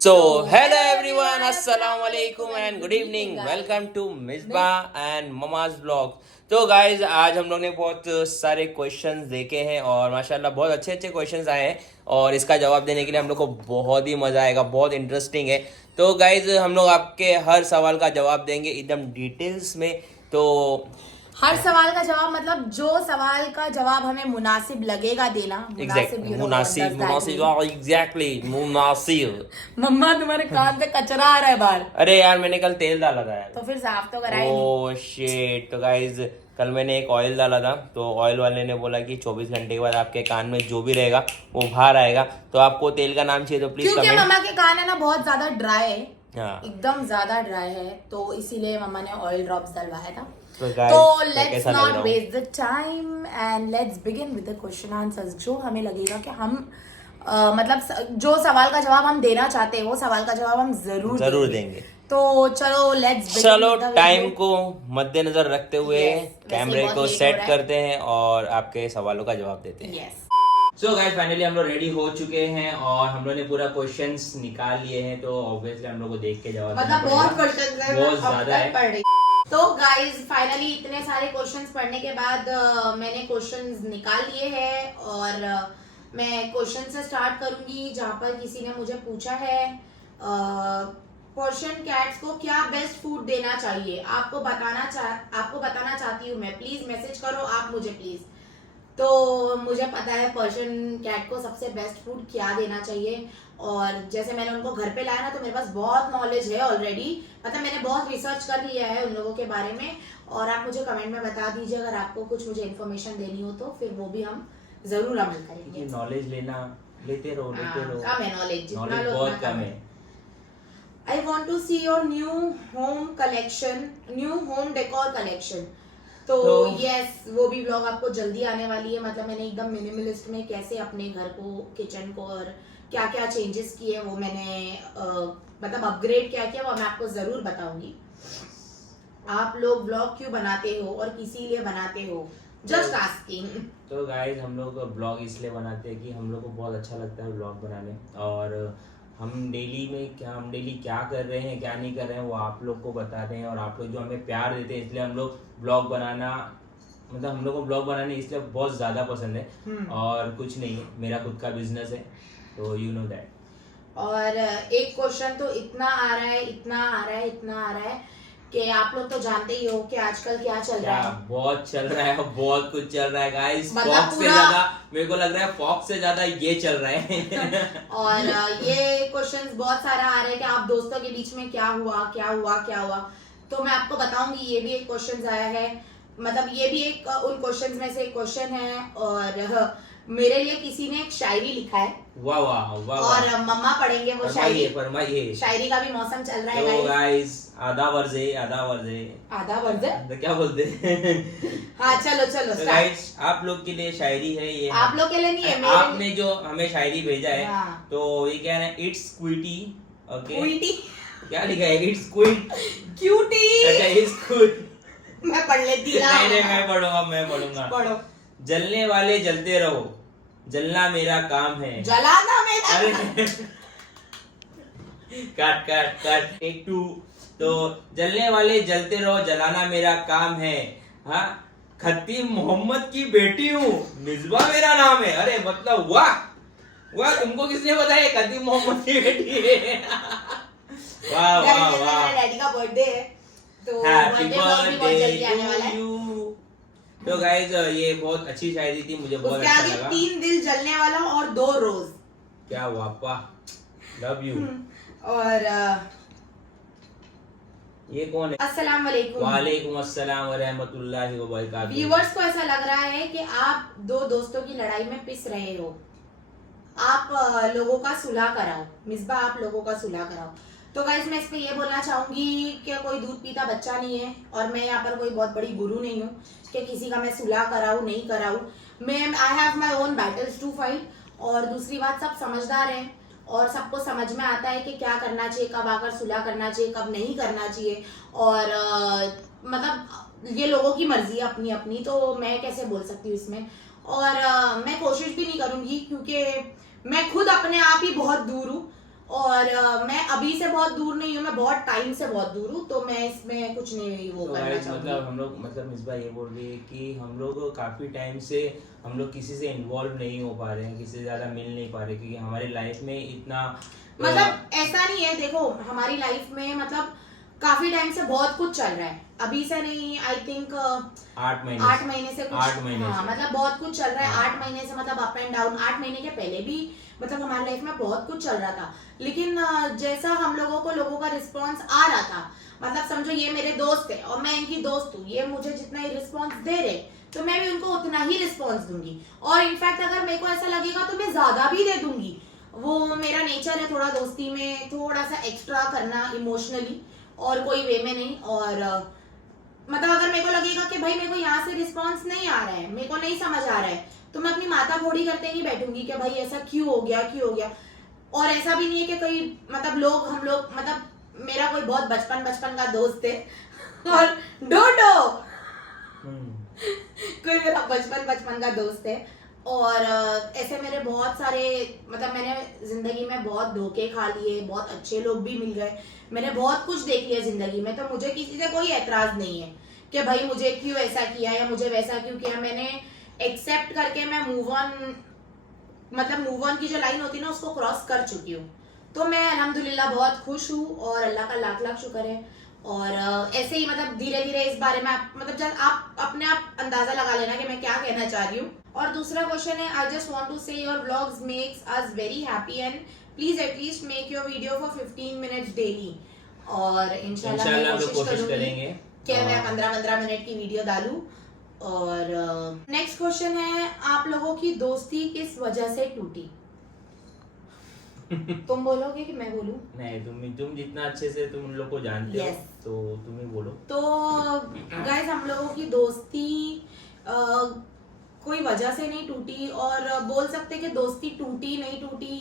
So, hello everyone, assalamu alaikum and good evening. Welcome to Misbah and Mama's vlog. तो guys आज हम लोग ने बहुत सारे क्वेश्चंस देखे हैं और माशाल्लाह बहुत अच्छे अच्छे क्वेश्चंस आए हैं और इसका जवाब देने के लिए हम लोग को बहुत ही मज़ा आएगा, बहुत इंटरेस्टिंग है। तो गाइज हम लोग आपके हर सवाल का जवाब देंगे एकदम डिटेल्स में। तो हर सवाल का जवाब मतलब जो सवाल का जवाब हमें मुनासिब लगेगा देना। एग्जैक्टली मुनासिब। मम्मा तुम्हारे कान पे कचरा आ रहा है बाहर। अरे यार मैंने कल तेल डाला था यार, तो फिर साफ तो कराए। Oh shit. तो गाइज कल मैंने एक ऑयल डाला था तो ऑयल वाले ने बोला कि 24 घंटे के बाद आपके कान में जो भी रहेगा वो बाहर आएगा। तो आपको तेल का नाम चाहिए तो प्लीज क्योंकि कमेंट। मम्मा के कान है ना बहुत ज्यादा ड्राई है, हाँ। एकदम ज्यादा ड्राई है, तो इसीलिए मम्मा ने ऑयल ड्रॉप्स डलवाया था। तो let's not waste the time and let's begin with the question answers. जो हमें लगेगा कि हम मतलब जो सवाल का जवाब हम देना चाहते हैं वो सवाल का जवाब हम जरूर देंगे। तो चलो टाइम को मद्देनजर रखते हुए कैमरे को सेट करते हैं और आपके सवालों का जवाब देते हैं। सो गाइस फाइनली हम लोग रेडी हो चुके हैं और हम लोग ने पूरा क्वेश्चंस निकाल लिए हैं। तो ऑब्वियसली हम लोग को देख के जवाब मतलब बहुत क्वेश्चंस है, बहुत ज्यादा है। तो गाइस फाइनली इतने सारे क्वेश्चंस पढ़ने के बाद मैंने क्वेश्चंस निकाल लिए हैं और मैं क्वेश्चन से स्टार्ट करूंगी जहां पर किसी ने मुझे पूछा है पर्शियन कैट्स को क्या बेस्ट फूड देना चाहिए। आपको बताना चाहती हूँ मैं, प्लीज मैसेज करो आप मुझे प्लीज। तो मुझे पता है पर्शियन कैट को सबसे बेस्ट फूड क्या देना चाहिए और जैसे मैंने उनको घर पे लाया ना तो मेरे पास बहुत नॉलेज है ऑलरेडी, मतलब मैंने बहुत रिसर्च कर लिया है उन लोगों के बारे में। और आप मुझे कमेंट में बता दीजिए अगर आपको कुछ मुझे इन्फॉर्मेशन देनी हो तो फिर वो भी हम जरूर अमल करेंगे। नॉलेज लेते रहो कम है नॉलेज, जितना लो बहुत कम है। I want to see your new home decor collection. तो यस वो भी ब्लॉग आपको जल्दी आने वाली है। मतलब मैंने एकदम मिनिमलिस्ट में कैसे अपने घर को, किचन को और क्या क्या चेंजेस किए वो मैंने मतलब अपग्रेड क्या किया वो मैं आपको जरूर बताऊंगी। आप लोग ब्लॉग क्यों बनाते हो और किसी लिए बनाते हो, जस्ट आस्किंग। तो गाइस हम लोग ब्लॉग इसलिए बनाते हैं कि हम लोग को बहुत अच्छा लगता है ब्लॉग बनाने और हम डेली क्या कर रहे हैं क्या नहीं कर रहे हैं वो आप लोग को बता रहे हैं और आप लोग जो हमें प्यार देते हैं इसलिए हम लोग ब्लॉग बनाना, मतलब हम लोग को ब्लॉग बनाने इसलिए बहुत ज़्यादा पसंद है और कुछ नहीं है, मेरा खुद का बिजनेस है तो यू नो दैट। और एक क्वेश्चन तो इतना आ रहा है कि आप लोग तो जानते ही हो कि आजकल क्या चल रहा है। बहुत चल रहा है, बहुत कुछ चल रहा है गाइस। फॉक्स से ज्यादा मेरे को लग रहा है, फॉक्स से ज्यादा ये चल रहा है। और ये क्वेश्चंस बहुत सारा आ रहा है कि आप दोस्तों के बीच में क्या हुआ। तो मैं आपको बताऊंगी, ये भी एक क्वेश्चन आया है, मतलब ये भी एक उन क्वेश्चंस में से एक क्वेश्चन है और मेरे लिए किसी ने एक शायरी लिखा है। वाह वाह वाह। और मम्मा पढ़ेंगे वो शायरी। फरमाइए। शायरी का भी मौसम चल रहा है तो गाइस आधा वर्जे तो क्या बोलते हैं। हाँ चलो तो गाइस आप लोग के लिए शायरी है ये, आप लोग के लिए नहीं है, आपने जो हमें शायरी भेजा है। हाँ। तो ये क्या है, इट्स क्विटी। ओके क्या लिखा है, इट्स क्यूटी। अच्छा इट्स क्यूट। मैं पढ़ लेती। नहीं मैं पढ़ूंगा। पढ़ो। जलने वाले जलते रहो, जलना मेरा काम है। जलाना मेरा। अरे काट एक टू। तो जलने वाले जलते रहो, जलाना मेरा काम है। हाँ खतीब मोहम्मद की बेटी हूँ, मिसबा मेरा नाम है। अरे मतलब वाह तुमको किसने बताया खतीब मोहम्मद की बेटी है। वाह डैडी का बर्थडे है तो बर्थडे आने वाला है। तो गाइस ये बहुत अच्छी शायरी थी, मुझे बहुत अच्छा लगा। 3 दिल जलने वाला और 2 रोज। क्या वापा, लव यू। और ये कौन है? अस्सलाम वालेकुम। वालेकुम अस्सलाम व रहमतुल्लाहि व बरकातहू। व्यूअर्स को ऐसा लग रहा है कि आप 2 दोस्तों की लड़ाई में पिस रहे हो, आप लोगों का सुलह कराओ। मिसबा आप लोगों का सुलह कराओ। तो गाइस मैं इस पे ये बोलना चाहूंगी कि कोई दूध पीता बच्चा नहीं है और मैं यहाँ पर कोई बहुत बड़ी गुरु नहीं हूँ कि किसी का मैं सुलह कराऊं नहीं कराऊं। मैं I have my own battles to fight. और दूसरी बात, सब समझदार हैं और सबको समझ में आता है कि क्या करना चाहिए, कब आकर सुलह करना चाहिए, कब नहीं करना चाहिए। और मतलब ये लोगों की मर्जी है अपनी अपनी, तो मैं कैसे बोल सकती हूँ इसमें। और मैं कोशिश भी नहीं करूंगी क्योंकि मैं खुद अपने आप ही बहुत दूर हूँ, और मैं अभी से बहुत दूर नहीं हूँ, मैं बहुत टाइम से बहुत दूर हूँ, तो मैं इसमें कुछ नहीं वो तो करना गाइस चाहूंगी। मतलब हम लोग मतलब मिसबा ये बोल रही है कि हम लोग काफ़ी टाइम से हम लोग किसी से इन्वॉल्व नहीं हो पा रहे हैं, किसी से ज़्यादा मिल नहीं पा रहे, क्योंकि हमारी लाइफ में इतना मतलब ऐसा नहीं है, देखो हमारी लाइफ में मतलब काफी टाइम से बहुत कुछ चल रहा है, अभी से नहीं, आई थिंक 8 महीने से कुछ, 8 महीने हाँ से। मतलब बहुत कुछ चल रहा है, हाँ। 8 महीने से मतलब अप एंड डाउन। 8 महीने के पहले भी मतलब हमारी लाइफ में बहुत कुछ चल रहा था, लेकिन जैसा हम लोगों को लोगों का रिस्पॉन्स आ रहा था, मतलब समझो ये मेरे दोस्त है और मैं इनकी दोस्त हूँ, ये मुझे जितना ही रिस्पॉन्स दे रहे तो मैं भी उनको उतना ही रिस्पॉन्स दूंगी, और इनफैक्ट अगर मेरे को ऐसा लगेगा तो मैं ज्यादा भी दे दूंगी। वो मेरा नेचर है थोड़ा दोस्ती में थोड़ा सा एक्स्ट्रा करना इमोशनली, और कोई वे में नहीं। और मतलब अगर मेरे को लगेगा कि भाई मेरे को यहाँ से रिस्पॉन्स नहीं आ रहा है, मेरे को नहीं समझ आ रहा है, तो मैं अपनी माथा फोड़ी करते नहीं बैठूंगी कि भाई ऐसा क्यों हो गया क्यों हो गया। और ऐसा भी नहीं है कि कोई मतलब हम लोग मतलब मेरा कोई बहुत बचपन बचपन का दोस्त है और डोडो कोई मेरा बचपन बचपन का दोस्त है, और ऐसे मेरे बहुत सारे मतलब मैंने जिंदगी में बहुत धोखे खा लिए, बहुत अच्छे लोग भी मिल गए, मैंने बहुत कुछ देख लिया जिंदगी में, तो मुझे किसी से कोई एतराज नहीं है कि भाई मुझे क्यों ऐसा किया या मुझे वैसा क्यों किया। मैंने एक्सेप्ट करके मैं मूव ऑन, मतलब मूव ऑन की जो लाइन होती है ना उसको क्रॉस कर चुकी हूँ, तो मैं अल्हम्दुलिल्लाह बहुत खुश हूँ और अल्लाह का लाख लाख शुक्र है। और ऐसे ही मतलब धीरे धीरे इस बारे में मतलब जब आप अपने आप अंदाजा लगा लेना कि मैं क्या कहना चाह रही हूँ। और दूसरा क्वेश्चन है, आई जस्ट वांट टू से your vlogs makes us very happy and please at least make your video for 15 minutes daily. और इंशाल्लाह मैं इंशाल्लाह हम लोग कोशिश कोशिश करूंगी करेंगे। कि मैं 15-15 मिनट की वीडियो डालूं। और नेक्स्ट क्वेश्चन है, आप लोगों की दोस्ती किस वजह से टूटी? तुम बोलोगे कि मैं बोलूं? नहीं, तुम जितना अच्छे से तुम उन लोग को जानते Yes. हो तो तुम ही बोलो। तो गाइस हम लोगों की दोस्ती कोई वजह से नहीं टूटी, और बोल सकते कि दोस्ती टूटी नहीं टूटी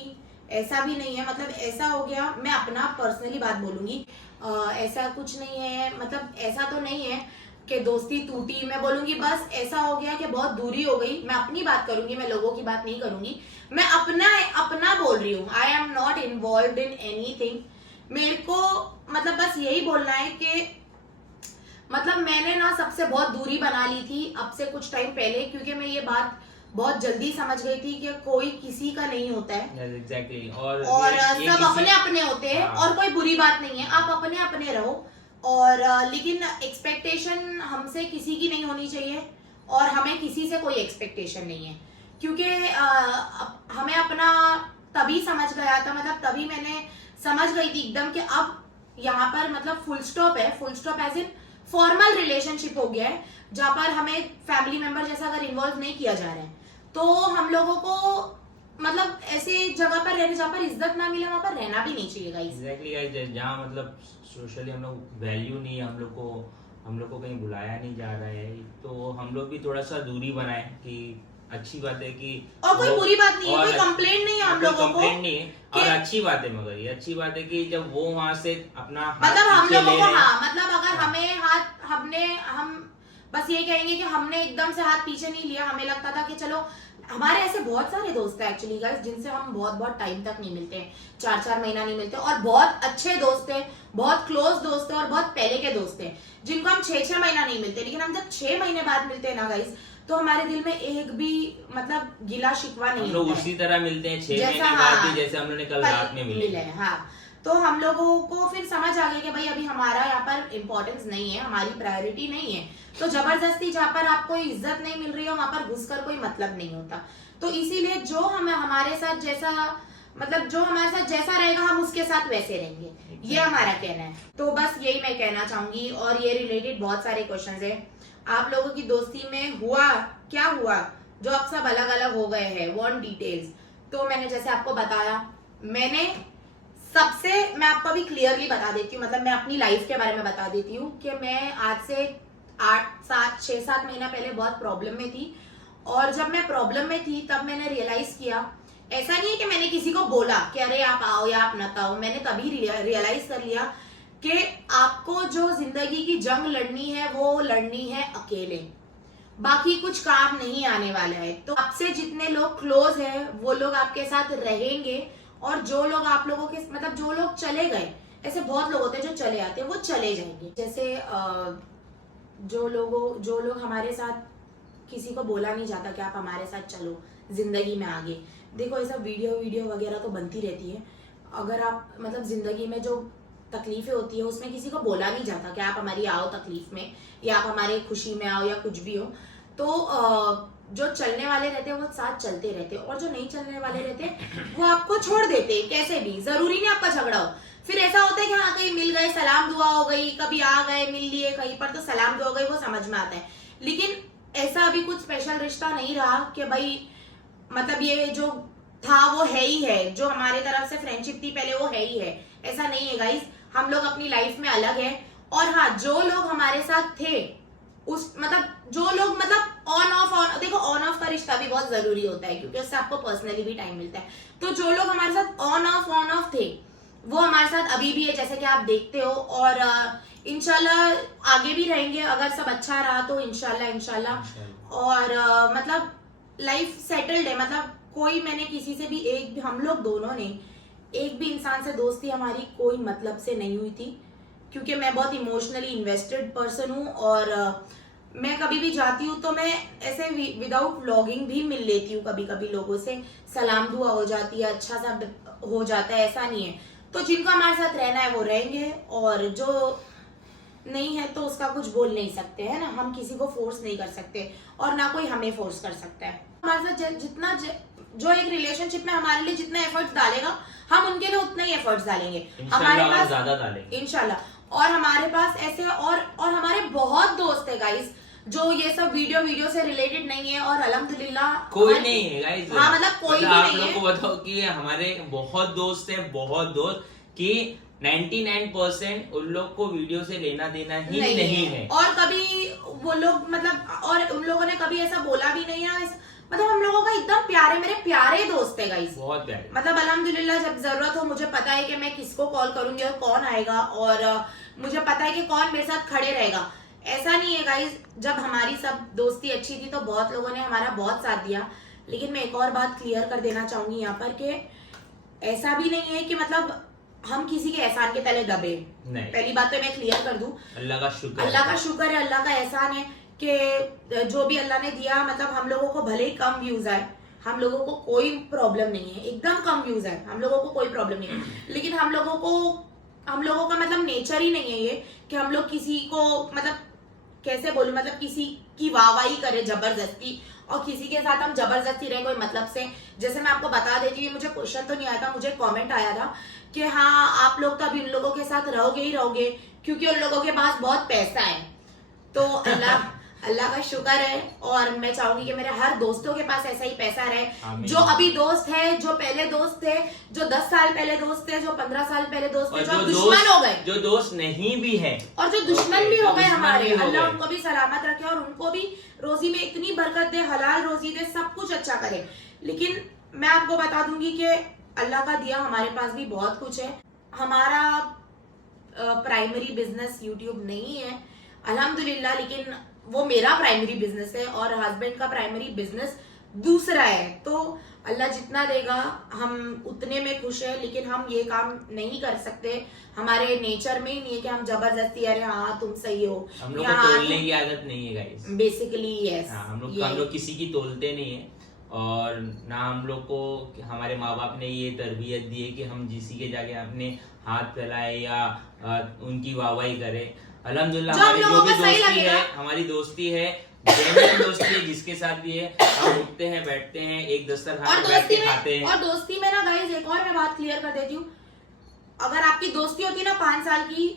ऐसा भी नहीं है, मतलब ऐसा हो गया, मैं अपना पर्सनली बात बोलूंगी, ऐसा कुछ नहीं है, मतलब ऐसा तो नहीं है कि दोस्ती टूटी, मैं बोलूंगी बस ऐसा हो गया कि बहुत दूरी हो गई। मैं अपनी बात करूंगी, मैं लोगों की बात नहीं करूंगी, मैं अपना अपना बोल रही हूँ, I am not involve in anything. मेरे को मतलब बस यही बोलना है कि मतलब मैंने ना सबसे बहुत दूरी बना ली थी अब से कुछ टाइम पहले, क्योंकि मैं ये बात बहुत जल्दी समझ गई थी कि कोई किसी का नहीं होता है, एग्जैक्टली। और ये सब किसी- अपने अपने होते हैं, हाँ। और कोई बुरी बात नहीं है, आप अपने अपने रहो। और लेकिन एक्सपेक्टेशन हमसे किसी की नहीं होनी चाहिए, और हमें किसी से कोई एक्सपेक्टेशन नहीं है, क्योंकि हमें अपना तभी समझ गया था, मतलब तभी मैंने समझ गई थी एकदम कि अब यहाँ पर मतलब फुल स्टॉप है, full stop as in formal relationship हो गया है, जहाँ पर हमें फैमिली मेंबर जैसा अगर इन्वॉल्व नहीं किया जा रहा है, तो हम लोगों को मतलब ऐसे जगह पर रहने जहाँ पर इज्जत ना मिले वहां पर रहना भी नहीं चाहिए गाइस। एग्जैक्टली गाइस, जहाँ मतलब सोशली हम लोग वैल्यू नहीं है, हम लोग को कहीं बुलाया नहीं जा रहा है, तो हम लोग भी थोड़ा सा दूरी बनाए कि अच्छी बात है कि और कोई वो- बुरी बात नहीं है, और कोई कंप्लेंट नहीं है हम कोई लोगों को, कंप्लेंट नहीं है, और कि- अच्छी बात है, मगर ये अच्छी बात है कि जब वो वहां से अपना हाथ मतलब हम पीछे लोगों ले को, रहे हैं। हाँ मतलब अगर हाँ। हमें हाथ हम बस ये कहेंगे कि हमने एकदम से हाथ पीछे नहीं लिया, हमें लगता था कि चलो, हमारे ऐसे बहुत सारे दोस्त हैं एक्चुअली गाइस जिनसे हम बहुत बहुत टाइम तक नहीं मिलते हैं, 4-4 महीना नहीं मिलते, और बहुत अच्छे दोस्त हैं, बहुत क्लोज दोस्त हैं, और बहुत पहले के दोस्त हैं जिनको हम 6-6 महीना नहीं मिलते, लेकिन हम जब 6 महीने बाद मिलते हैं ना गाइस, तो हमारे दिल में एक भी मतलब गिला शिकवा नहीं हम लोग होता है। उसी तरह मिलते हैं 6 जैसा, महीने बाद हाँ, भी, जैसे हम लोग ने कल रात में मिले। मिले हैं, हाँ। तो हम लोगों को फिर समझ आ गया कि भाई अभी हमारा यहाँ पर इम्पोर्टेंस नहीं है, हमारी प्रायोरिटी नहीं है, तो जबरदस्ती जहाँ पर आपको इज्जत नहीं मिल रही है वहां पर घुसकर कोई मतलब नहीं होता। तो इसीलिए जो हमें हमारे साथ जैसा मतलब जो हमारे साथ जैसा रहेगा हम उसके साथ वैसे रहेंगे, ये हमारा कहना है। तो बस यही मैं कहना चाहूंगी, और ये रिलेटेड बहुत सारे क्वेश्चंस है, आप लोगों की दोस्ती में हुआ क्या हुआ जो अब सब अलग अलग हो गए हैं, वांट डिटेल्स। तो मैंने जैसे आपको बताया, मैंने सबसे मैं आपको अभी क्लियरली बता देती हूँ, मतलब मैं अपनी लाइफ के बारे में बता देती हूँ कि मैं आज से 6-7 महीना पहले बहुत प्रॉब्लम में थी, और जब मैं प्रॉब्लम में थी तब मैंने रियलाइज किया, ऐसा नहीं है कि मैंने किसी को बोला कि अरे आप आओ या आप न आओ, मैंने तभी रियलाइज कर लिया कि आपको जो जिंदगी की जंग लड़नी है वो लड़नी है अकेले। बाकी कुछ काम नहीं आने वाला है। तो आपसे जितने लोग क्लोज है वो लोग आपके साथ रहेंगे, और जो लोग आप लोगों के मतलब जो लोग चले गए, ऐसे बहुत लोग होते हैं जो चले आते हैं, वो चले जाएंगे। जैसे जो लोग हमारे साथ, किसी को बोला नहीं जाता कि आप हमारे साथ चलो जिंदगी में आगे। देखो, ये सब वीडियो वगैरह तो बनती रहती है। अगर आप मतलब जिंदगी में जो तकलीफें होती है उसमें किसी को बोला नहीं जाता कि आप हमारी आओ तकलीफ में, या आप हमारे खुशी में आओ, या कुछ भी हो। तो जो चलने वाले रहते हैं वो साथ चलते रहते हैं, और जो नहीं चलने वाले रहते हैं वो आपको छोड़ देते हैं। कैसे भी, जरूरी नहीं आपका झगड़ा हो। फिर ऐसा होता है कि हाँ कहीं मिल गए, सलाम दुआ हो गई, कभी आ गए मिल लिए कहीं पर, तो सलाम दुआ हो गई, वो समझ में आता है। लेकिन ऐसा अभी कुछ स्पेशल रिश्ता नहीं रहा कि भाई मतलब ये जो था वो है ही है, जो हमारे तरफ से फ्रेंडशिप थी पहले वो है ही है, ऐसा नहीं है गाइस। हम लोग अपनी लाइफ में अलग है। और हाँ, जो लोग हमारे साथ थे उस मतलब जो लोग मतलब ऑन ऑफ देखो, ऑन ऑफ का रिश्ता भी बहुत जरूरी होता है, क्योंकि उससे आपको पर्सनली भी टाइम मिलता है। तो जो लोग हमारे साथ ऑन ऑफ थे वो हमारे साथ अभी भी है, जैसे कि आप देखते हो। और इंशाल्लाह आगे भी रहेंगे, अगर सब अच्छा रहा तो इंशाल्लाह। और मतलब लाइफ सेटल्ड है। मतलब कोई, मैंने किसी से भी हम लोग दोनों ने एक भी इंसान से दोस्ती हमारी कोई मतलब से नहीं हुई थी, क्योंकि मैं बहुत इमोशनली इन्वेस्टेड पर्सन हूँ। और मैं कभी भी जाती हूँ तो मैं ऐसे विदाउट व्लॉगिंग भी मिल लेती हूँ कभी कभी लोगों से, सलाम दुआ हो जाती है, अच्छा सा हो जाता है, ऐसा नहीं है। तो जिनको हमारे साथ रहना है वो रहेंगे, और जो नहीं है तो उसका कुछ बोल नहीं सकते, है ना। हम किसी को फोर्स नहीं कर सकते, और ना कोई हमें फोर्स कर सकता है। हमारे साथ जितना जो एक रिलेशनशिप में हमारे लिए जितना एफर्ट्स डालेगा, हम उनके लिए उतना ही एफर्ट्स डालेंगे, हमारे पास ज्यादा डालेंगे इंशाल्लाह। और हमारे पास ऐसे और हमारे बहुत दोस्त है गाइस, जो ये सब वीडियो से रिलेटेड नहीं है, और अल्हम्दुलिल्लाह कोई नहीं है गाइस। हाँ, मतलब कोई भी आप नहीं लोग है। को बताओ कि हमारे बहुत दोस्त हैं, बहुत दोस्त कि 99% उन लोग को वीडियो से लेना देना ही नहीं है। और कभी वो लोग मतलब, और उन लोगों ने कभी ऐसा बोला भी नहीं है। मतलब हम लोगों का एकदम प्यारे, मेरे प्यारे दोस्त है गाइस, बहुत प्यारे। मतलब अल्हम्दुलिल्लाह, जब जरूरत हो मुझे पता है कि मैं किसको कॉल करूंगी और कौन आएगा, और मुझे पता है कि कौन मेरे साथ खड़े रहेगा। ऐसा नहीं है गाइस, जब हमारी सब दोस्ती अच्छी थी तो बहुत लोगों ने हमारा बहुत साथ दिया। लेकिन मैं एक और बात क्लियर कर देना चाहूंगी यहाँ पर कि ऐसा भी नहीं है कि मतलब हम किसी के एहसान के तले दबे। पहली बात तो मैं क्लियर कर दूं, अल्लाह का शुक्र है, अल्लाह का एहसान है कि जो भी अल्लाह ने दिया, मतलब हम लोगों को भले ही कम व्यूज आए, हम लोगों को कोई प्रॉब्लम नहीं है, एकदम कम व्यूज आए, हम लोगों को कोई प्रॉब्लम नहीं है। लेकिन हम लोगों का मतलब नेचर ही नहीं है ये कि हम लोग किसी को मतलब कैसे बोलूं, मतलब किसी की वाहवाही करे जबरदस्ती, और किसी के साथ हम जबरदस्ती रहे कोई मतलब से। जैसे मैं आपको बता देती हूँ, मुझे क्वेश्चन तो नहीं आया था, मुझे कमेंट आया था कि हाँ आप लोग तो अभी उन लोगों के साथ रहोगे ही रहोगे, क्योंकि उन लोगों के पास बहुत पैसा है। तो अल्लाह का शुक्र है, और मैं चाहूंगी कि मेरे हर दोस्तों के पास ऐसा ही पैसा रहे। जो अभी दोस्त है, जो पहले दोस्त थे, जो 10 साल पहले दोस्त थे, जो 15 साल पहले दोस्त थे, जो दुश्मन हो गए, जो दोस्त नहीं भी है, और जो दुश्मन भी हो गए हमारे, अल्लाह उनको भी सलामत रखे और उनको भी रोजी में इतनी बरकत दे, हलाल रोजी दे, सब कुछ अच्छा करे। लेकिन मैं आपको बता दूंगी कि अल्लाह का दिया हमारे पास भी बहुत कुछ है। हमारा प्राइमरी बिजनेस यूट्यूब नहीं है अल्हम्दुलिल्लाह, लेकिन वो मेरा प्राइमरी बिजनेस है, और हस्बैंड का प्राइमरी बिजनेस दूसरा है। तो अल्लाह जितना देगा हम उतने में खुश है। लेकिन हम ये काम नहीं कर सकते, हमारे नेचर में ही नहीं है कि हम जबरदस्ती अरे हाँ तुम सही हो, हम लोग को तोलने की आदत नहीं है गाइस, बेसिकली यस। हम लोग किसी की तोलते नहीं है, और ना हम लोग को हमारे माँ बाप ने ये तरबियत दी है कि हम किसी के जाके अपने हाथ फैलाए या उनकी वाहवाही करे। अल्हम्दुलिल्लाह हमारी जो भी दोस्ती है, हमारी दोस्ती है, जेन्युइन दोस्ती है, जिसके साथ भी है हम उठते हैं, बैठते हैं, एक दस्तरखान पे बैठ के खाते हैं। और दोस्ती में ना गाइस एक और मैं बात क्लियर कर देती हूँ, अगर आपकी दोस्ती होती है ना 5 साल की,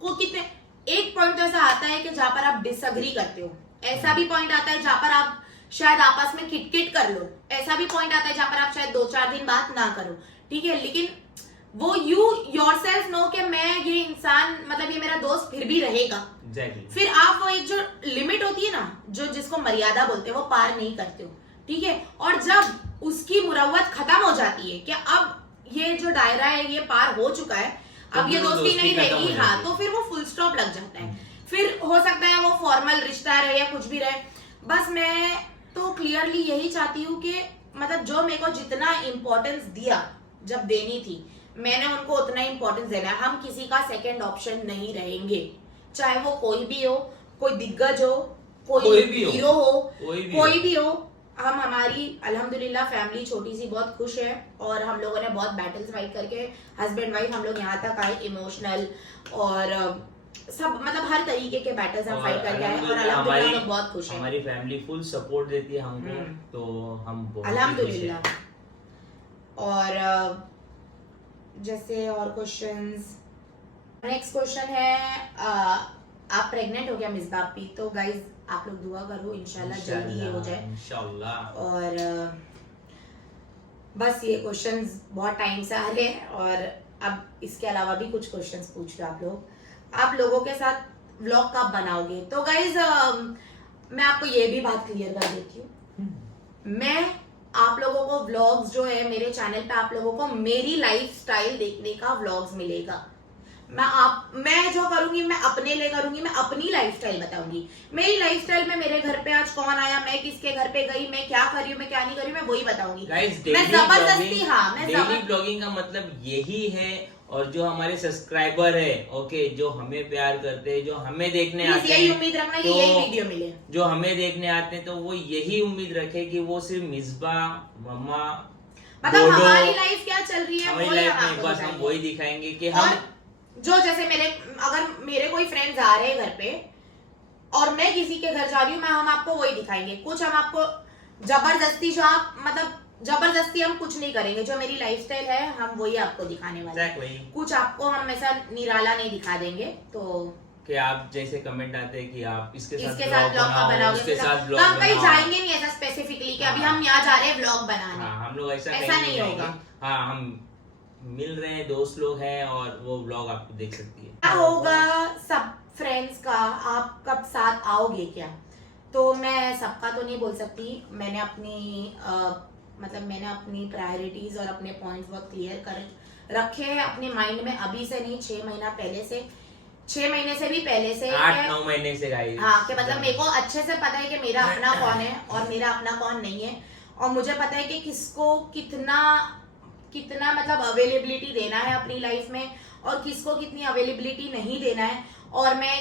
को कितने एक पॉइंट तो ऐसा आता है कि जहाँ पर आप डिसएग्री करते हो, ऐसा भी पॉइंट आता है जहाँ पर आप शायद आपस में किटकिट कर लो, ऐसा भी पॉइंट आता है जहाँ पर आप शायद 2-4 दिन बात ना करो, ठीक है। लेकिन वो यू योरसेल्फ नो कि मैं ये इंसान मतलब ये मेरा दोस्त फिर भी रहेगा। exactly. फिर आप वो एक जो लिमिट होती है ना, जो जिसको मर्यादा बोलते हैं, वो पार नहीं करते हो, ठीक है। और जब उसकी मुरव्वत खत्म हो जाती है कि अब ये जो दायरा है ये पार हो चुका है, अब ये दोस्ती नहीं रहेगी, हाँ, तो फिर वो फुल स्टॉप लग जाता है। फिर हो सकता है वो फॉर्मल रिश्ता रहे या कुछ भी रहे, बस मैं तो क्लियरली यही चाहती हूँ कि मतलब जो मेरे को जितना इम्पोर्टेंस दिया जब देनी थी मैंने उनको उतना इम्पोर्टेंस देना है। हम किसी का सेकंड ऑप्शन नहीं रहेंगे, चाहे वो कोई भी हो, कोई दिग्गज हो, कोई हीरो हो, कोई भी हो। हम हमारी अल्हम्दुलिल्लाह फैमिली छोटी सी बहुत खुश है और हम लोगों ने बहुत बैटल्स फाइट करके हस्बैंड वाइफ हम लोग यहाँ तक आए, इमोशनल और सब मतलब हर तरीके के बैटल्स हम फाइट करके आए और अल्हम्दुलिल्लाह हम बहुत खुश हैं। हमारी फैमिली फुल सपोर्ट देती है हमको, तो हम बहुत अल्हम्दुलिल्लाह। और जैसे और क्वेश्चंस, नेक्स्ट क्वेश्चन है आप प्रेग्नेंट हो गया मिसबा भी? तो गाइज आप लोग दुआ करो इंशाल्लाह जल्दी ये हो जाए इंशाल्लाह। और बस ये क्वेश्चंस बहुत टाइम से आ रहे हैं और अब इसके अलावा भी कुछ क्वेश्चंस पूछ लो आप लोगों के साथ व्लॉग कब बनाओगे? तो गाइज मैं आपको ये भी बात क्लियर कर देती हूँ, मैं आप लोगों को व्लॉग्स जो है मेरे चैनल पे आप लोगों को मेरी लाइफस्टाइल देखने का व्लॉग्स मिलेगा। मैं जो करूंगी मैं अपने लिए करूंगी, मैं अपनी लाइफस्टाइल बताऊंगी। मेरी लाइफस्टाइल में मेरे घर पे आज कौन आया, मैं किसके घर पे गई, मैं क्या कर रही हूँ, मैं क्या नहीं कर रही हूँ, मैं वही बताऊंगी। मैं जबरदस्ती डेली ब्लॉगिंग का मतलब यही है। और जो हमारे सब्सक्राइबर है ओके, जो हमें प्यार करते हैं, जो हमें देखने आते हैं, यही उम्मीद रखना कि यही वीडियो मिले। जो हमें देखने आते हैं तो वो यही उम्मीद रखे कि वो सिर्फ मिसबा मम्मा मतलब हमारी लाइफ क्या चल रही है हमारी लाइफ में बस हम वही दिखाएंगे कि हम जो जैसे अगर मेरे कोई फ्रेंड्स आ रहे हैं घर पे और मैं किसी के घर जा रही हूँ, हम आपको वही दिखाएंगे। कुछ हम आपको जबरदस्ती जबरदस्ती हम कुछ नहीं करेंगे। जो मेरी लाइफस्टाइल है हम वही आपको दिखाने वाले हैं। कुछ आपको हम ऐसा निराला नहीं दिखा देंगे। तो कि आप जैसे कमेंट आते हैं कि आप इसके साथ ब्लॉग बनाओगे, इसके साथ ब्लॉग हम कहीं जाएंगे नहीं ऐसा स्पेसिफिकली कि अभी हम यहाँ जा रहे हैं ब्लॉग बनाने। हम लोग ऐसा नहीं होगा। हाँ, हम मिल रहे हैं, दोस्त लोग हैं और वो ब्लॉग आप देख सकती है। क्या होगा सब फ्रेंड्स का, आप कब साथ आओगे क्या? तो मैं सबका तो नहीं बोल सकती। मैंने अपनी प्रायोरिटीज और अपने पॉइंट्स बहुत क्लियर कर रखे हैं अपने माइंड में। अभी से नहीं, 6 महीने से भी पहले से 8-9 महीने से गाइस। हाँ, कि मतलब मेरे को अच्छे से पता है कि मेरा अपना कौन है और मेरा अपना कौन नहीं है। और मुझे पता है कि किसको कितना मतलब अवेलेबिलिटी देना है अपनी लाइफ में और किसको कितनी अवेलेबिलिटी नहीं देना है। और मैं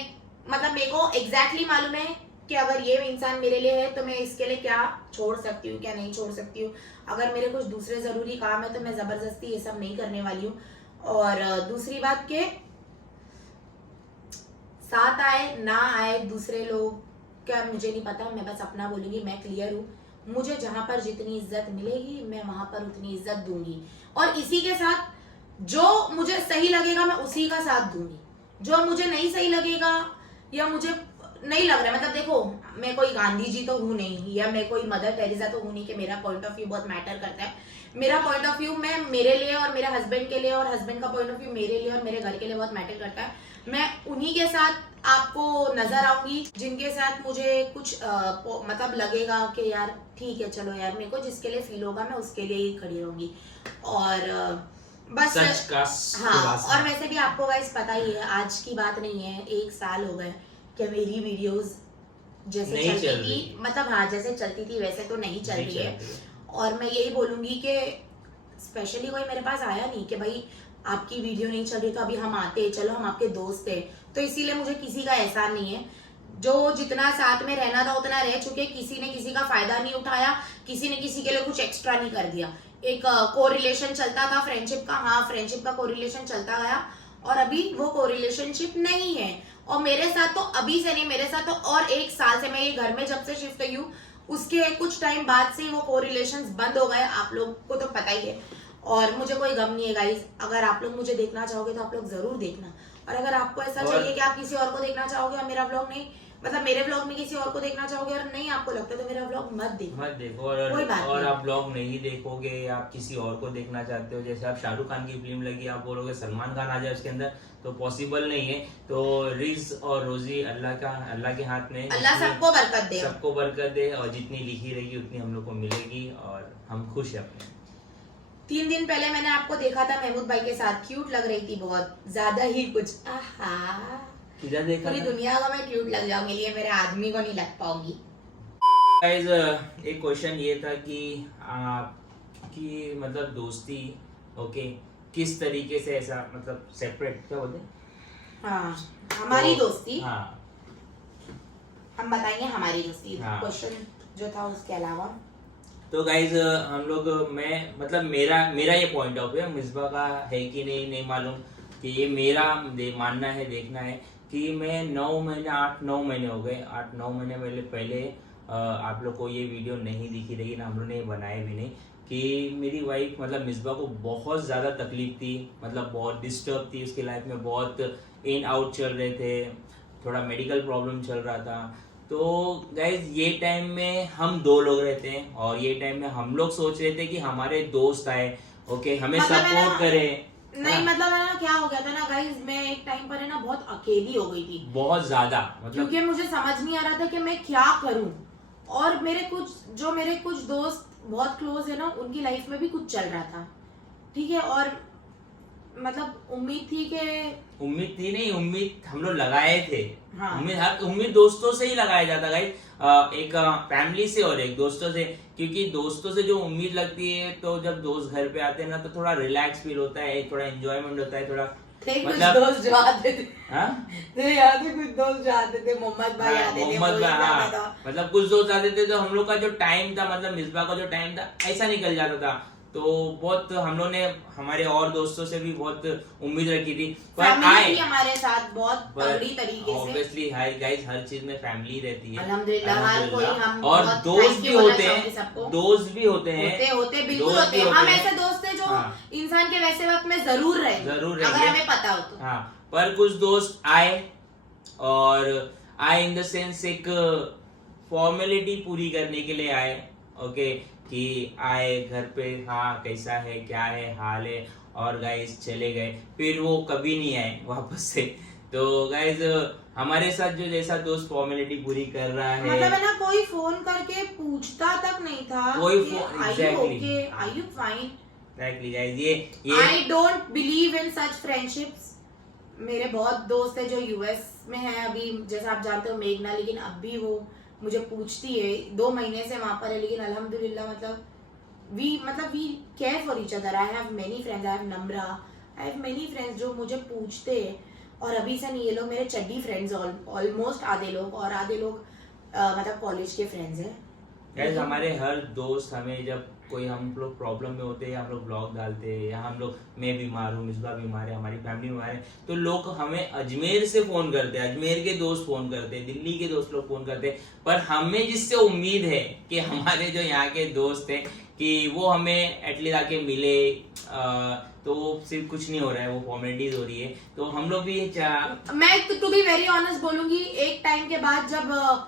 मतलब मेरे को एग्जैक्टली मालूम है कि अगर ये इंसान मेरे लिए है तो मैं इसके लिए क्या छोड़ सकती हूँ, क्या नहीं छोड़ सकती हूँ। अगर मेरे कुछ दूसरे जरूरी काम है तो मैं जबरदस्ती ये सब नहीं करने वाली हूँ। और दूसरी बात के साथ आए ना आए दूसरे लोग क्या मुझे नहीं पता, मैं बस अपना बोलूंगी। मैं क्लियर हूँ, मुझे जहां पर जितनी इज्जत मिलेगी मैं वहां पर उतनी इज्जत दूंगी और इसी के साथ जो मुझे सही लगेगा मैं उसी का साथ दूंगी। जो मुझे नहीं सही लगेगा या मुझे नहीं लग रहा है, मतलब देखो मैं कोई गांधी जी तो हूँ नहीं या मैं कोई मदर टेरेसा तो हूँ नहीं कि मेरा पॉइंट ऑफ व्यू बहुत मैटर करता है। मेरा पॉइंट ऑफ व्यू मैं मेरे लिए और मेरे हस्बैंड के लिए और हस्बैंड का पॉइंट ऑफ व्यू मेरे लिए और मेरे घर के लिए बहुत मैटर करता है। मैं उन्हीं के साथ आपको नजर आऊंगी जिनके साथ मुझे कुछ मतलब लगेगा कि यार ठीक है, चलो यार मेरे को जिसके लिए फील होगा मैं उसके लिए ही खड़ी रहूंगी। और बस हाँ, और वैसे भी आपको गाइस पता ही है, आज की बात नहीं है, 1 साल हो गए कि मेरी वीडियोस जैसे चलती थी, मतलब हाँ जैसे चलती थी वैसे तो नहीं चल रही है। और मैं यही बोलूंगी कि स्पेशली कोई मेरे पास आया नहीं कि भाई आपकी वीडियो नहीं चल रही तो अभी हम आते, चलो हम आपके दोस्त थे, तो इसीलिए मुझे किसी का एहसान नहीं है। जो जितना साथ में रहना था उतना रह चुके, किसी ने किसी का फायदा नहीं उठाया, किसी ने किसी के लिए कुछ एक्स्ट्रा नहीं कर दिया। एक कोरिलेशन चलता था फ्रेंडशिप का, हाँ फ्रेंडशिप का कोरिलेशन चलता गया और अभी वो कोरिलेशनशिप नहीं है। और मेरे साथ तो अभी से नहीं, मेरे साथ तो और 1 साल से, मैं ये घर में जब से शिफ्ट हुई हूँ उसके कुछ टाइम बाद से वो कोरिलेशंस बंद हो गए, आप लोग को तो पता ही है। और मुझे कोई गम नहीं है गाइस, अगर आप लोग मुझे देखना चाहोगे तो आप लोग जरूर देखना। और अगर आपको ऐसा चाहिए कि आप किसी और को देखना चाहोगे और मेरा व्लॉग नहीं, मतलब मेरे व्लॉग में किसी और को देखना चाहोगे और नहीं आपको लगता तो मेरा व्लॉग मत देखो। और आप व्लॉग नहीं देखोगे, आप किसी और को देखना चाहते हो, जैसे आप शाहरुख खान की फिल्म लगी आप बोलोगे सलमान खान आ जाए उसके अंदर, तो पॉसिबल नहीं है। तो रिज और रोजी अल्लाह के हाथ में, अल्लाह सबको बरकत दे और जितनी लिखी रहेगी उतनी हम लोग को मिलेगी और हम खुश है अपने। 3 दिन पहले मैंने आपको देखा था महमूद भाई के साथ, क्यूट लग रही थी बहुत ज्यादा ही कुछ। किधर देखा? पूरी दुनिया को मैं क्यूट लग जाऊंगी, लिए मेरे आदमी को नहीं लग पाऊंगी। गाइस एक क्वेश्चन ये था कि आपकी मतलब दोस्ती ओके किस तरीके से ऐसा मतलब सेपरेट क्या बोलते हैं? हाँ, हमारी तो- दोस्ती हाँ हम बताएंगे हमारी दोस्ती हाँ। क्वेश्चन जो था उसके अलावा। तो गाइज हम लोग मैं मतलब मेरा ये पॉइंट ऑफ व्यू मिसबा का है कि नहीं मालूम कि ये मेरा मानना है देखना है कि मैं 8-9 महीने हो गए 8-9 महीने पहले आप लोग को ये वीडियो नहीं दिखी लेकिन हम लोग ने बनाए भी नहीं कि मेरी वाइफ मतलब मिसबा को बहुत ज़्यादा तकलीफ थी मतलब बहुत डिस्टर्ब थी उसकी लाइफ में बहुत इन आउट चल रहे थे थोड़ा मेडिकल प्रॉब्लम चल रहा था। तो गाइज ये टाइम में हम 2 लोग रहते हैं और ये टाइम में हम लोग सोच रहे थे कि हमारे दोस्त आए ओके हमें मतलब है सपोर्ट ना- करे नहीं मतलब है ना क्या हो गया था ना गाइस, मैं एक टाइम पर है ना बहुत अकेली हो गई थी बहुत ज्यादा मतलब क्योंकि मुझे समझ नहीं आ रहा था कि मैं क्या करूं। और मेरे कुछ दोस्त बहुत क्लोज है ना, उनकी लाइफ में भी कुछ चल रहा था, ठीक है। और मतलब उम्मीद थी कि उम्मीद थी नहीं उम्मीद हम लोग लगाए थे। हाँ। उम्मीद दोस्तों से ही लगाया जाता गाइस एक फैमिली से और एक दोस्तों से क्योंकि दोस्तों से जो उम्मीद लगती है तो जब दोस्त घर पे आते हैं ना तो थोड़ा रिलैक्स फील होता है थोड़ा एंजॉयमेंट होता है थोड़ा थे कुछ मतलब- दोस्त जो आते थे हाँ थे याद है, कुछ दोस्त जो आते थे, मोहम्मद भाई हाँ, आते थे, मोहम्मद मोहित भाई, हाँ, आता था। मतलब कुछ दोस्त आते थे तो हम लोग का जो टाइम था मतलब मिसबा का जो टाइम था ऐसा निकल जाता था। तो बहुत हम लोग ने हमारे और दोस्तों से भी बहुत उम्मीद रखी थी पर फैमिली थी हमारे साथ बहुत तगड़ी तरीके से। ऑब्वियसली हाई गाइस हर चीज में फैमिली रहती है अल्हम्दुलिल्लाह, हर कोई हम और बहुत दोस्त thank भी you बोलना होते चाहूंगी हैं सबको। दोस्त भी होते हैं होते बिल्कुल दोस्त होते भी हैं। हम होते हैं। ऐसे दोस्त हैं जो हाँ। इंसान के वैसे वक्त में जरूर रहे जरूर अगर रहेंगे। हमें पता हो तो। हाँ पर कुछ दोस्त आए और आए इन द सेंस एक फॉर्मेलिटी पूरी करने के लिए आए ओके कि आए घर पे हाँ कैसा है क्या है हाल है और गाइस चले गए फिर वो कभी नहीं आए वापस से। तो गाइस हमारे साथ जो जैसा दोस्त फॉर्मेलिटी पूरी कर रहा है मतलब है ना कोई फोन करके पूछता तक नहीं था कोई कि phone- are you exactly. okay? Are you fine? Exactly, guys, ये I don't believe in such friendships। मेरे बहुत दोस्त है जो यूएस में है अभी, जैसा आप जानते हो मेघना, लेकिन अब भी वो मुझे पूछती है, 2 महीने से वहां पर है लेकिन अल्हम्दुलिल्लाह मतलब we care for each other. I have many friends, I have Namra, I have many friends जो मुझे पूछते हैं। और अभी से नहीं, ये लोग मेरे चड्डी फ्रेंड्स ऑलमोस्ट आधे लोग, और आधे लोग मतलब कॉलेज के फ्रेंड्स हैं। गाइस हमारे हर दोस्त हमें जब कोई हम लोग प्रॉब्लम में होते हैं या हम लोग ब्लॉग डालते हैं या हम लोग मैं बीमार हूँ मिसबा बीमार है हमारी फैमिली बीमार है तो लोग हमें अजमेर से फोन करते हैं अजमेर के दोस्त फोन करते हैं दिल्ली के दोस्त लोग फोन करते हैं पर हमें जिससे उम्मीद है कि हमारे जो यहाँ के दोस्त हैं कि वो हमें एटलीस्ट आके मिले तो सिर्फ कुछ नहीं हो रहा है वो फॉर्मेलिटीज हो रही है तो हम लोग भी मैं टू बी वेरी ऑनेस्ट बोलूंगी, एक टाइम के बाद जब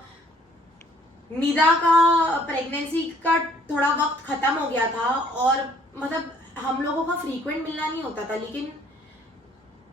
निदा का प्रेगनेंसी का थोड़ा वक्त खत्म हो गया था और मतलब हम लोगों का फ्रीक्वेंट मिलना नहीं होता था, लेकिन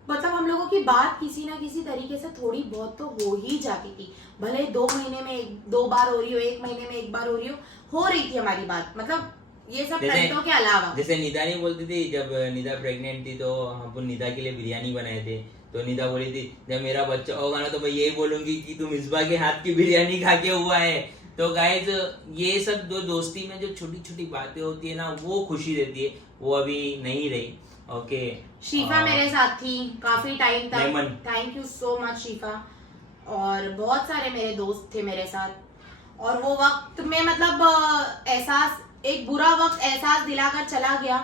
मतलब हम लोगों की बात किसी ना किसी तरीके से थोड़ी बहुत तो हो ही जाती थी, भले 2 महीने में 2 बार हो रही हो, 1 महीने में 1 बार हो रही थी हमारी बात, मतलब ये सब फ्रेंडों के अलावा। जैसे निदा नहीं बोलती थी जब निदा प्रेग्नेंट थी तो हम निदा के लिए बिरयानी बनाए थे तो निदा बोली थी जब मेरा बच्चा होगा ना तो मैं यही बोलूंगी कि तू मिसबा के हाथ की बिरयानी खा के हुआ है। तो गाइज ये सब जो दोस्ती में जो छोटी छोटी बातें होती है ना वो खुशी देती है, वो अभी नहीं रही। ओके शीफा मेरे साथ थी काफी टाइम लेमन। तक, thank you so much Shifa. और बहुत सारे मेरे दोस्त थे मेरे साथ और वो वक्त में मतलब एहसास, एक बुरा वक्त एहसास दिलाकर चला गया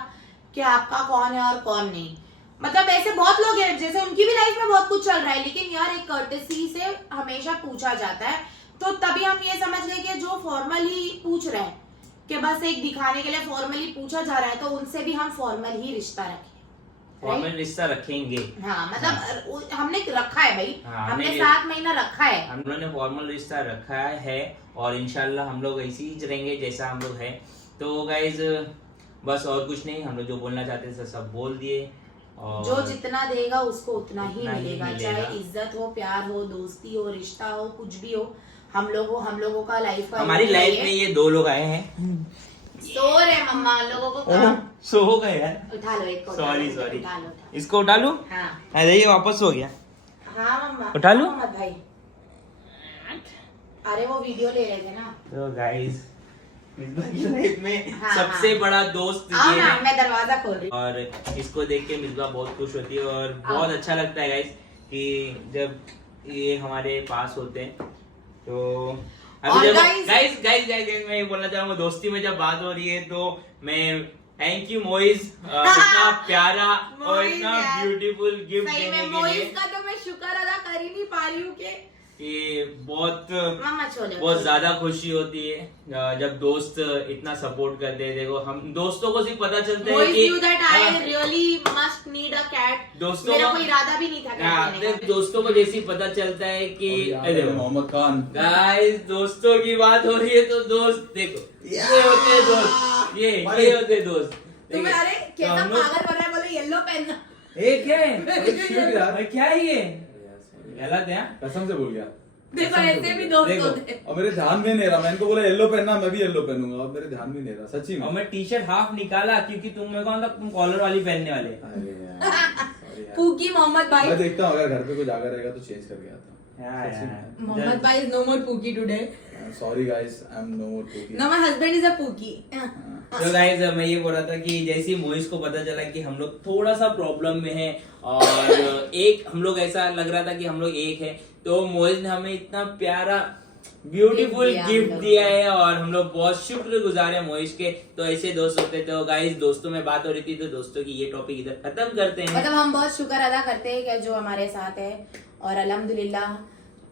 कि आपका कौन है और कौन नहीं। मतलब ऐसे बहुत लोग हैं जैसे उनकी भी लाइफ में बहुत कुछ चल रहा है लेकिन यार एक कर्टेसी से हमेशा पूछा जाता है, तो तभी हम ये समझ गए कि जो फॉर्मली पूछ रहे हैं कि बस एक दिखाने के लिए फॉर्मली पूछा जा रहा है तो उनसे भी हम फॉर्मल ही रिश्ता रखें, फॉर्मल रिश्ता रखेंगे। हाँ मतलब हमने रखा है भाई, हाँ, हमने हमने 7 महीना रखा है। हम लोगों ने फॉर्मल रिश्ता रखा है और इंशाल्लाह हम लोग ऐसे ही रहेंगे जैसा हम लोग हैं। तो गाइज बस और कुछ नहीं, हम लोग जो बोलना चाहते थे सब बोल दिए और जो जितना देगा उसको उतना ही उतना ही मिलेगा, मिलेगा। चाहे इज्जत हो, प्यार हो, दोस्ती हो, रिश्ता हो, कुछ भी हो। हम लोगों का लाइफ का हमारी लाइफ में ये 2 लोग आए हैं। सो रहे मम्मा लोगों को काम। सो हो गए यार, उठा लो एक को, सॉरी उठा लो, सॉरी उठा लो। इसको उठा लूं? हाँ अरे ये वापस हो गया। हाँ मम्मा उठा लूं? मोहम्मद भाई अरे वो वीडियो ले रहे थे ना। तो गाइस मिसबा की लाइफ में हाँ, सबसे हाँ। बड़ा दोस्त आओ ये ना, है मैं दरवाजा खोल रही हूँ। और इसको देख के मिसबा बहुत खुश होती है और बहुत अच्छा लगता है गाइस कि जब ये हमारे पास होते हैं। तो और अभी guys- गाइस मैं ये बोलना चाहूंगा, दोस्ती में जब बात हो रही है तो मैं थैंक यू मोइज इतना प्यारा और मोइज इतना यार। ब्यूटीफुल गिफ्ट सही देने में के लिए मोइज का तो मैं शुक्र अदा कर ही नहीं पा रही हूँ कि कि बहुत मामा छोले बहुत ज्यादा खुशी होती है जब दोस्त इतना सपोर्ट करते हैं। देखो हम दोस्तों को सिर्फ पता चलता है मोइज कि knew that I हाँ, really must need a cat. दोस्तों मेरा को- कोई इरादा भी नहीं था cat हाँ, लेने का। दोस्तों को जैसे ही पता चलता है कि और यहाँ पे मोहम्मद खान गाइस दोस्तों की बात हो रही है तो दोस्त देखो ये होते हैं दोस्त, ये होते हैं दोस्त। तुम्हें देखिए, अरे तो कैसा हम लोग- पागल बन रहा है, बोले येलो पहनना। ये क्या है Shit यार। भाई, क्या है ये गलत है हाँ? कसम से बोल गया। देखो कसम से ऐसे बोल भी गया। दोस्त देखो। होते हैं। और मेरे ध्यान में नहीं रहा, मैं इनको बोला येलो पहनना, मैं भी येलो पहनूंगा, और मेरे ध्यान में नहीं रहा सच्ची में। और मैं टी शर्ट हाफ निकाला क्योंकि तुम मेरे को कहा था तुम कॉलर वाली पहनने वाले। अरे यार, sorry यार। पूकी मोहम्मद भाई। मैं देखता हूँ अगर घर पे कोई जागा रहेगा तो चेंज करके आता हूँ। हाँ सच्ची यार। में। मोहम्मद भाई is no more pookie today. Sorry guys, I am no more tookie. No, my husband is a pookie. तो गाइस मैं ये बोल रहा था कि जैसे ही मोइस को पता चला कि हम लोग थोड़ा सा प्रॉब्लम में हैं और एक हम लोग ऐसा लग रहा था कि हम लोग एक है, तो मोइस ने हमें इतना प्यारा ब्यूटीफुल दिया हम गिफ्ट लोग दिया को। है और हम लोग बहुत शुक्रगुजार है मोइस के। तो ऐसे दोस्त होते थे। तो गाइस दोस्तों में बात हो रही थी तो दोस्तों की ये टॉपिक इधर खत्म करते हैं। मतलब हम बहुत शुक्र अदा करते हैं कि जो हमारे साथ है और अल्हम्दुलिल्लाह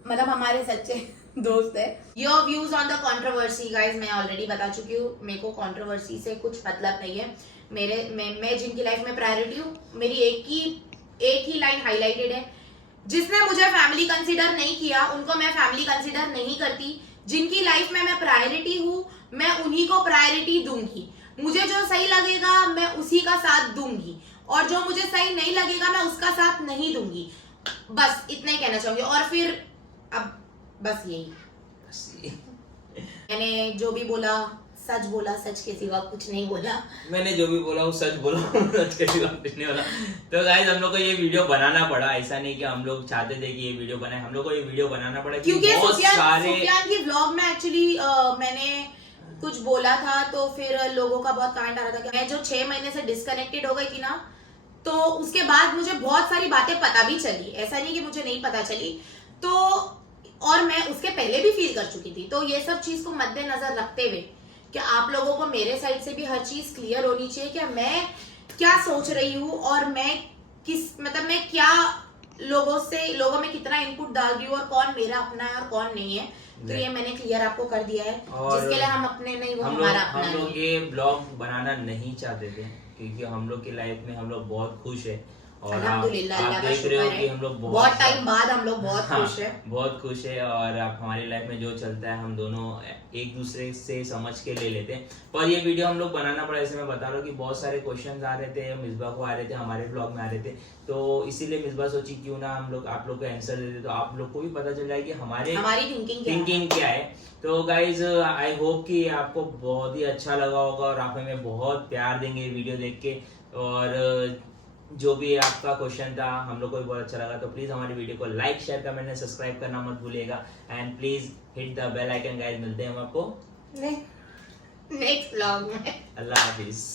मतलब हमारे सच्चे दोस्त है। Your views on the controversy guys मैं ऑलरेडी बता चुकी हूँ। मेरे को कंट्रोवर्सी से कुछ मतलब नहीं है। मैं जिनकी लाइफ में प्रायोरिटी हूँ, मेरी एक ही लाइन हाईलाइटेड है, जिसने मुझे फैमिली कंसीडर नहीं किया उनको मैं फैमिली कंसीडर नहीं करती। जिनकी लाइफ में मैं प्रायोरिटी हूँ मैं उन्हीं को प्रायोरिटी दूंगी। मुझे जो सही लगेगा मैं उसी का साथ दूंगी और जो मुझे सही नहीं लगेगा मैं उसका साथ नहीं दूंगी। बस इतना ही कहना चाहूंगी। और फिर अब बस यही, मैंने जो भी बोला सच बोला, सच के सिवा कुछ नहीं बोला। मैंने जो भी बोला वो सच बोला, सच के सिवा कुछ नहीं बोला। तो गाइस हम लोग को ये वीडियो बनाना पड़ा, ऐसा नहीं कि हम लोग चाहते थे कि ये वीडियो बनाए, हम लोग को ये वीडियो बनाना पड़ा क्योंकि बहुत सारे सुफियान की व्लॉग में एक्चुअली मैंने कुछ बोला था तो फिर लोगों का बहुत कांड आ रहा था कि मैं जो 6 महीने से डिस्कनेक्टेड हो गई थी ना, तो उसके बाद मुझे बहुत सारी बातें पता भी चली। ऐसा नहीं कि मुझे नहीं पता चली, तो और मैं उसके पहले भी फील कर चुकी थी। तो ये सब चीज को मद्देनजर रखते हुए कि आप लोगों को मेरे साइड से भी हर चीज क्लियर होनी चाहिए कि मैं क्या सोच रही हूँ और मैं मैं क्या लोगों में कितना इनपुट डाल रही हूँ और कौन मेरा अपना है और कौन नहीं है। तो ये मैंने क्लियर आपको कर दिया है, और जिसके लिए हम अपने नहीं वो हम हमारा अपना लोग है। ये ब्लॉग बनाना नहीं चाहते थे क्योंकि हम लोग की लाइफ में हम लोग बहुत खुश है और अल्हम्दुलिल्लाह आप अल्लाह का देख रहे शुक्र हो कि है। हम लोग बहुत टाइम बाद हम लोग बहुत हाँ, खुश है। बहुत खुश है और आप हमारी लाइफ में जो चलता है हम दोनों एक दूसरे से समझ के ले लेते हैं। पर ये वीडियो हम लोग बनाना पड़ा, जैसे मैं बता रहा हूँ कि बहुत सारे क्वेश्चंस आ रहे थे, मिसबा को आ रहे थे, हमारे ब्लॉग में आ रहे थे, तो इसीलिए मिसबा सोची क्यों ना हम लोग आप लोग को आंसर दे दे तो आप लोग को भी पता चल जाए कि हमारी थिंकिंग क्या है। तो गाइज आई होप कि आपको बहुत ही अच्छा लगा होगा और आप हमें बहुत प्यार देंगे वीडियो देख के। और जो भी आपका क्वेश्चन था हम लोग को भी बहुत अच्छा लगा, तो प्लीज हमारी वीडियो को like share comment and subscribe करना मत भूलिएगा and please hit the bell icon guys. मिलते हैं हम आपको नेक्स्ट व्लॉग में। अल्लाह हाफिज।